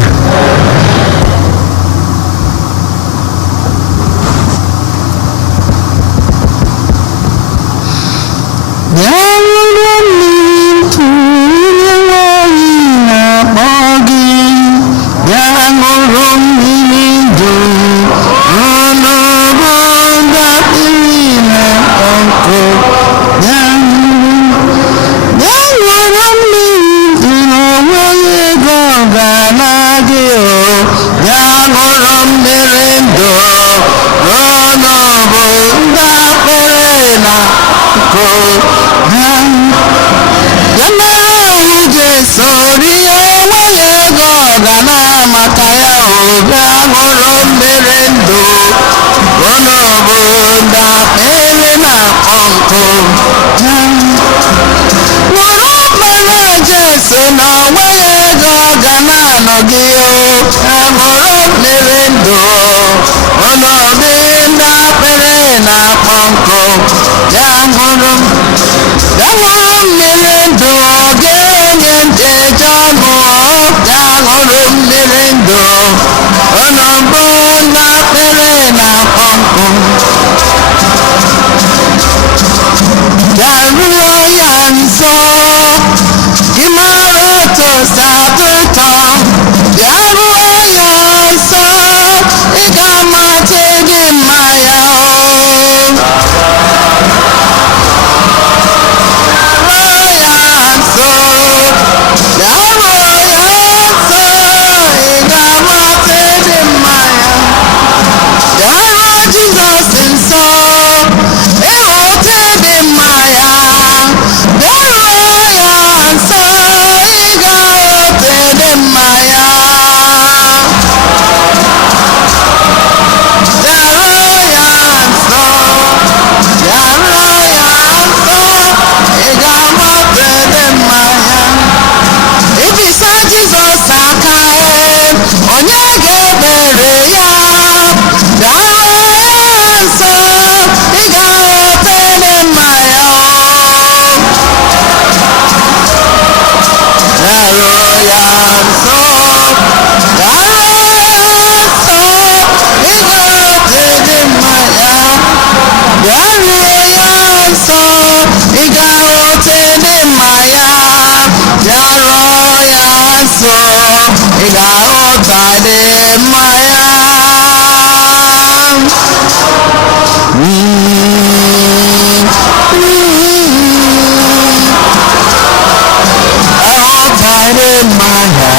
ya ṅụrụ ya mmiri ndụ ga-enye ncheja ọnụ ya ṅụrụ mmiri ndụ ọnọgbọ na akpịrị na-akpọ nkụ bịaruo ya nso ị mara otu o si atọ ụtọ bịaruo ya nso ị ga-amata ịdị mma ya bịaruo ya nso bịaruo ya nso ị ga-amata ịdị mma ya bịaruo Jizọs nso ịhụta ịdị mma ya bịaruo ya nso ị ga-ahụta ịdị mma ya bịaruo ya nso bịaruo ya nso ị ga-amata ịdị mma ya ibisa Jizọs aka onye ga-ebere ya bịaruo ya nso ị ga-ahụta ịdị mma ya bịaruo ya nso bịaruo ya nso ị ga-ahụta ịdị mma ya bịaruo ya nso ị ga-ahụta ịdị mma ya bịaruo ya nso ị ga-ahụta ịdị mma ya ahụta ịdị mma ya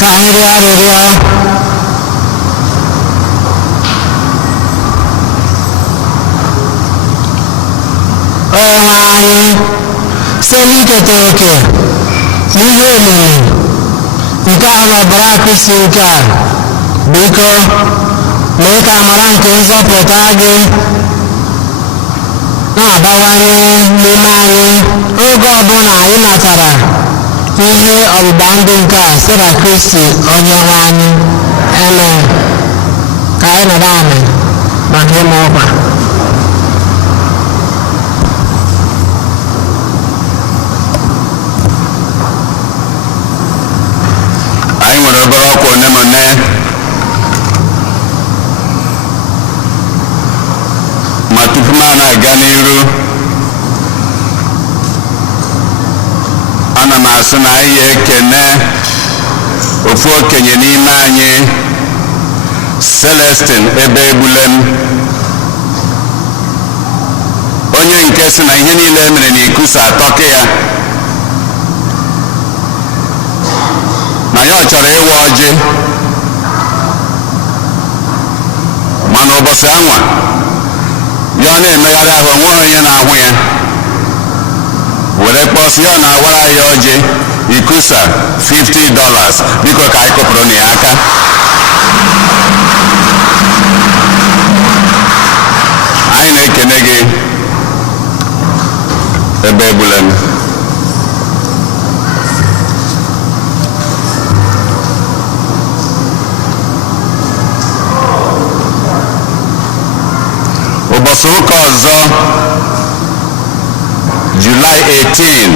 ka anyị rịọ arịrịọ. Onyenwe anyị, site n'iketa oke n'ihe omimi nke a n'ọbara Kristi nke a, biko mee ka amara nke nzọpụta gị na-abawanye n'ime anyị oge ọbụla anyị natara ihe ọgbụgba ndụ nke a site na Kristi Onyenwe anyị. Amen. Ka anyị nọrọ anyị maka ịma ọkwa. Anyị nwere obere ọkwa one ma one ma tupu m na-aga n'iru, ana m asị na anyị ekene ofu okenye n'ime anyị, Celestine Ebegbulem, onye nke si na ihe niile e mere n'ikusa atọka ya, na ya ọ chọrọ ịwa ọjị, mana ụbọchị anwa ya ọ na-emegharị ahụ onweghị onye na-ahụ ya, were kpọsị ya ọ na-awara ya ọjị ikusa $50. Biko ka anyị kụpụrụ na ya aka. Anyị na-ekene gị Ebegbulem. Ụbọchị ụka ọzọ, July 18,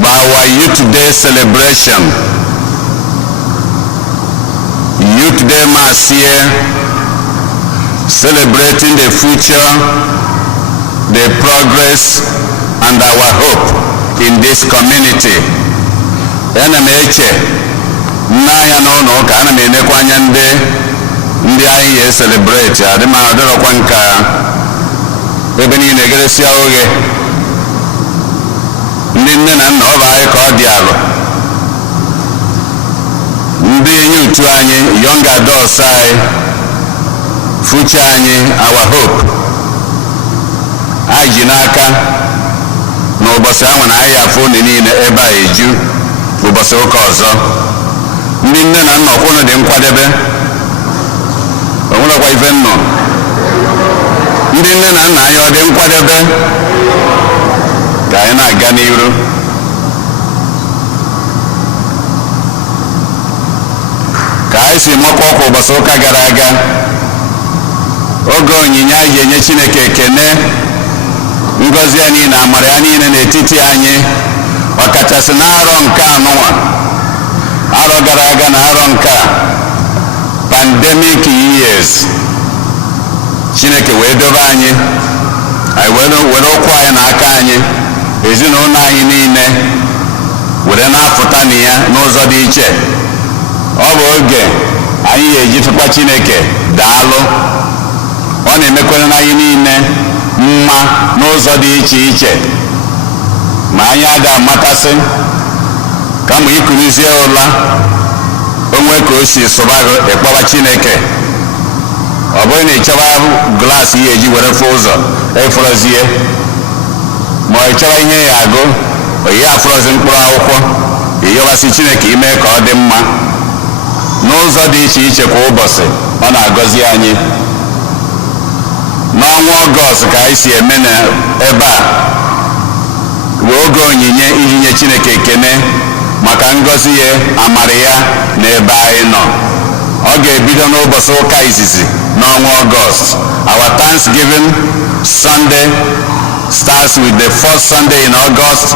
bụ our Youth Day celebration. Youth Day Mass here, celebrating the future, the progress, and our hope in this community. Ana m eche n'anya n'ụlọ ụka, ana m enekwa anya ndị anyị ya celebrate, adịrọkwa nka ebe niile egeresịa oghe. Ndị nne na nna ọ bụ anyị ka ọ dị alụ, ndị enyi utu anyị, young adults anyị, future anyị, our hope. Anyị ji n'aka na ụbọchị ahụ na anyị afụ unu niile ebe a eju ụbọchị ụka ọzọ. Ndị nne na nna ọkwụnụ dị nkwadebe, onwerekwa ife nnọ. Ndị nne na nna anyị ọ dị nkwadebe? Ka anyị na-aga n'iru. Ka anyị si makwa ọkwa ụbọchị ụka gara aga, oge onyinye anyị ga-enye Chineke ekene, ngọzi ya niile, amara ya niile n'etiti anyị, ọkachasị n'arọ nke anụnwa, arọ gara aga na arọ nke a, pandemic years. Chineke wee dobe anyị, anyị were ụkwụ anyị n'aka anyị, ezinụlọ anyị niile were na-apụta na ya n'ụzọ dị iche. Ọ bụ oge anyị ga-eji tụkwa Chineke daalụ. Ọ na-emekwere anyị niile mma n'ụzọ dị iche iche, ma anyị ada amatasị, kama ikuruzie ụla onwe ka o si sụba ịkpọba Chineke. Ọ bụrụ na ịchọba glaasị ihe eji were fụ ụzọ efọrọzie, ma ọ ịchọba ihe ya agụ, oyi afọrọzi mkpụrụ akwụkwọ, ịyọbasị Chineke ime ka ọ dị mma n'ụzọ dị iche iche. Kwa ụbọchị ọ na-agọzi anyị. N'ọnwa Ọgọst ka anyị si eme n'ebe a bụ oge onyinye iji nye Chineke ekene maka ngọzi ya, amara ya n'ebe anyị nọ. Ọ ga-ebido n'ụbọchị ụka izizi n'ọnwa Ọgọst. Our Thanksgiving Sunday starts with the first Sunday in August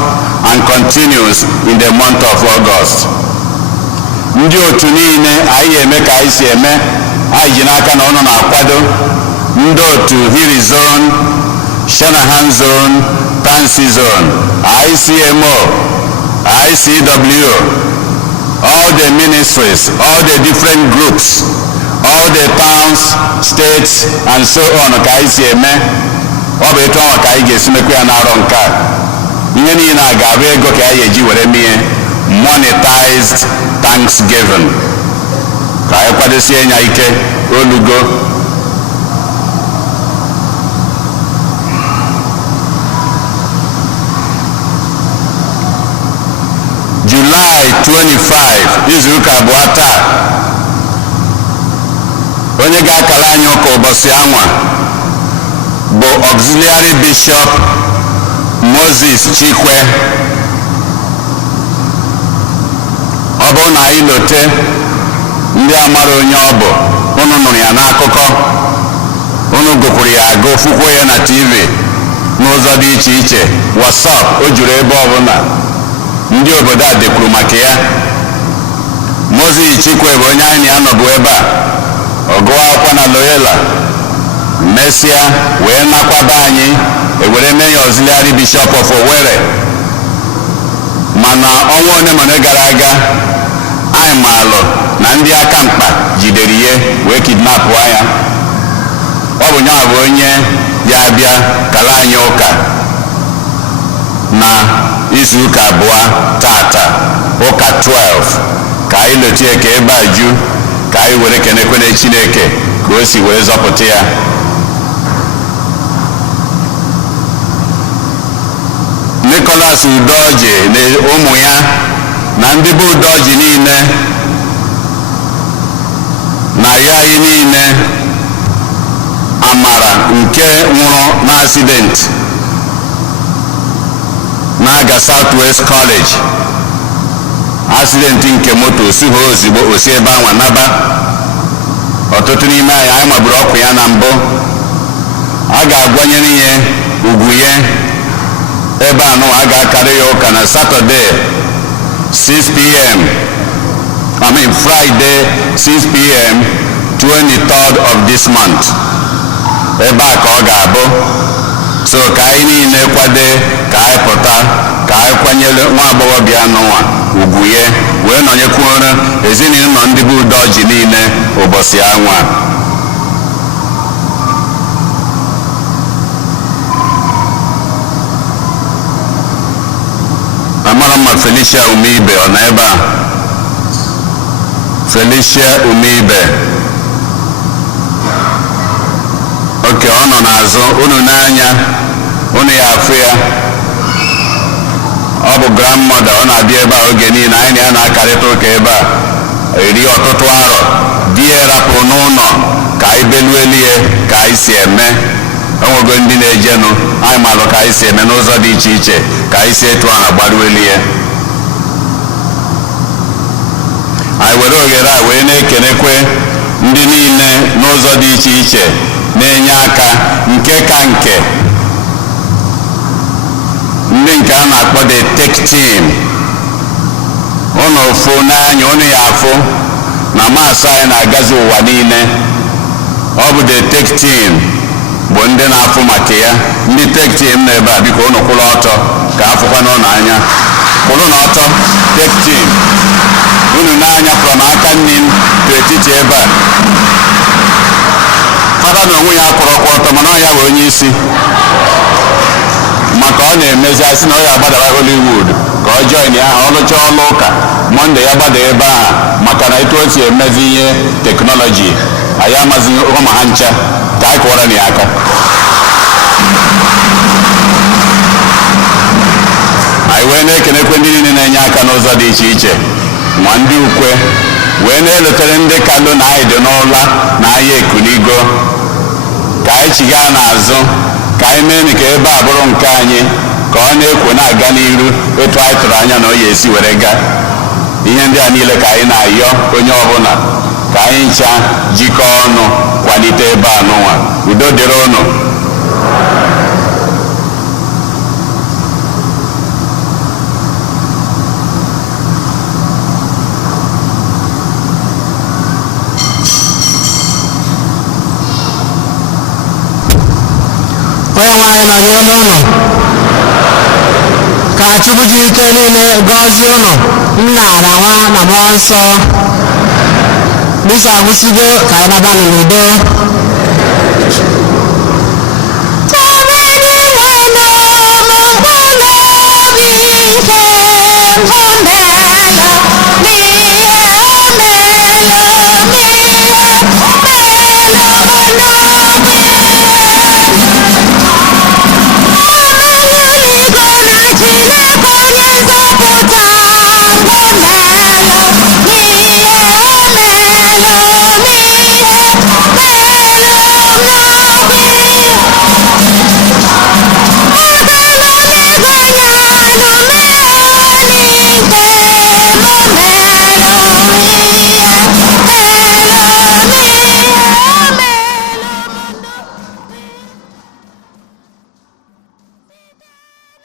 and continues in the month of August. Ndị otu niile anyị eme ka anyị si eme, anyị ji n'aka na ụnụ na-akwado. Ndị otu Hiri Zone, Shanahan Zone, Tansi Zone, ICMO, ICW, all the ministries, all the different groups, all the towns, states, and so on ka anyị si eme. Ọ bụ etu ọnwa ka anyị ga-esi mekwa ya n'arọ nke a. Ihe niile a ga-abụ ego ka anyị eji were mee. monetized Thanksgiving. Ka anyị kwadosie nya ike olugo. July 25, izuụka abụọ taa, onye ga-akara anyị ụka ụbọchị anwa bụ Auxiliary Bishop Moses Chikwe. Ọ bụrụ na anyị lote ndị amara onye ọ bụ, unu nụrụ ya n'akụkọ, unu gụkwuru ya agụ, fụkwa ya na TV n'ụzọ dị iche iche, WhatsApp, o juru ebe ọbụla. Ndị obodo a dekwuru maka ya. Moses Chikwe bụ onye anyị anọbụ ebe a, ọ gụọ akwụkwọ na Loyola, mesịa wee nakwaba anyị, ewere mee ya Auxiliary Bishop of Owerri. Mana ọnwa one mana gara aga, anyị maalụ na ndị aka mkpa jidere ihe wee kidnapụ ya. Ọ bụ ya bụ onye ya bịa kala anyị ụka na izuụka abụọ tata, ụka 12, ka anyị lotie ka ebe a ju, ka anyị were kenekwene Chineke ka o si wee zọpụta ya. Nicholas Udoji na ụmụ ya na ndị bụ Udoji niile na ya anyị niile amara nke nwụrụ n'accident n'aga Southwest College. Accident nke moto si ha ozigbo osi ebe anwa naba. Ọtụtụ n'ime anyị maburu ọkụ ya na mbụ. A ga-agwanyere ihe ugwu ya ebe anụ a ga-akarị ya ụka na Saturday 6 p.m. Friday 6 p.m. 23rd of this month. Ebe a ka ọ ga-abụ. So ka anyị niile kwade, ka anyị pụta, ka anyị kwanyere nwa agbọghọbịa n'ụwa ugwu ya, wee nọnyekwuoro ezinụlọ ndị bụ Udoji niile ụbọchị anwa. Amara mma Felicia Umibe ọ nọ ebe a? Felicia Umibe. Oke, ọ nọ n'azụ, unu n'anya, unu ya afụ ya. Ọ bụ grandmother, ọ na-abịa ebe a oge niile, anyị na ya na-akarịta ụka ebe a eri ọtụtụ arọ. Di ya rapụ n'ụlọ ka anyị beluelie ka anyị si eme. Enwego ndị na-ejenụ, anyị malụ ka anyị si eme n'ụzọ dị iche iche, ka anyị si etu a gbaruelie. Anyị were ohere a wee na-ekenekwe ndị niile n'ụzọ dị iche iche na-enye aka nke ka nke. Ndị nke a na-akpọ the tech team. Unu fụ n'anya, unu ya afụ na maasị anyị na-agazi ụwa niile. Ọ bụ the tech team bụ ndị na-afụ maka ya. Ndị tech team na ebe a, biko unu kwụrụ ọtọ ka afụkwa n'ụlọ anya. Kwụrụ n'ọtọ, tech team. Unu n'anya from aka nne m to etiti ebe a. Fada na onwe ya kwụrụ ọtọ, mana ọ ya bụ onye isi. Maka ọ na-emezi asị na ọ ya agbadara Hollywood ka ọ join ya, ọ lụcha ọlụ ụka Monde ya gbada ebe a, maka na etu o si emezi ihe teknọlọji anyị amazi ụmụ ha ncha, ka anyị kụwara na ya aka. Anyị wee na-ekenekwe ndị niile na-enye aka n'ụzọ dị iche iche, ma ndị ukwe wee na-elotere ndị kalụ na anyị dị n'ụla na ahịa Ekunigo, ka anyị chiga n'azụ, ka anyị mee ka ebe a bụrụ nke anyị, ka ọ na-ekwo na-aga n'iru etu anyị tụrụ anya na o ya esi were gaa. Ihe ndị a niile ka anyị na-ayọ onye ọbụla ka anyị ncha jikọọ ọnụ kwalite ebe a n'ụwa. Udo dịrị ụnụ. Onye nwe anyị nọnyere ụnụ, ka Chukwu ji ike niile gọzie ụnụ, Nna na Nwa na Mmụọ Nsọ. Bisi agwụsigo, ka anyị naba n'udo.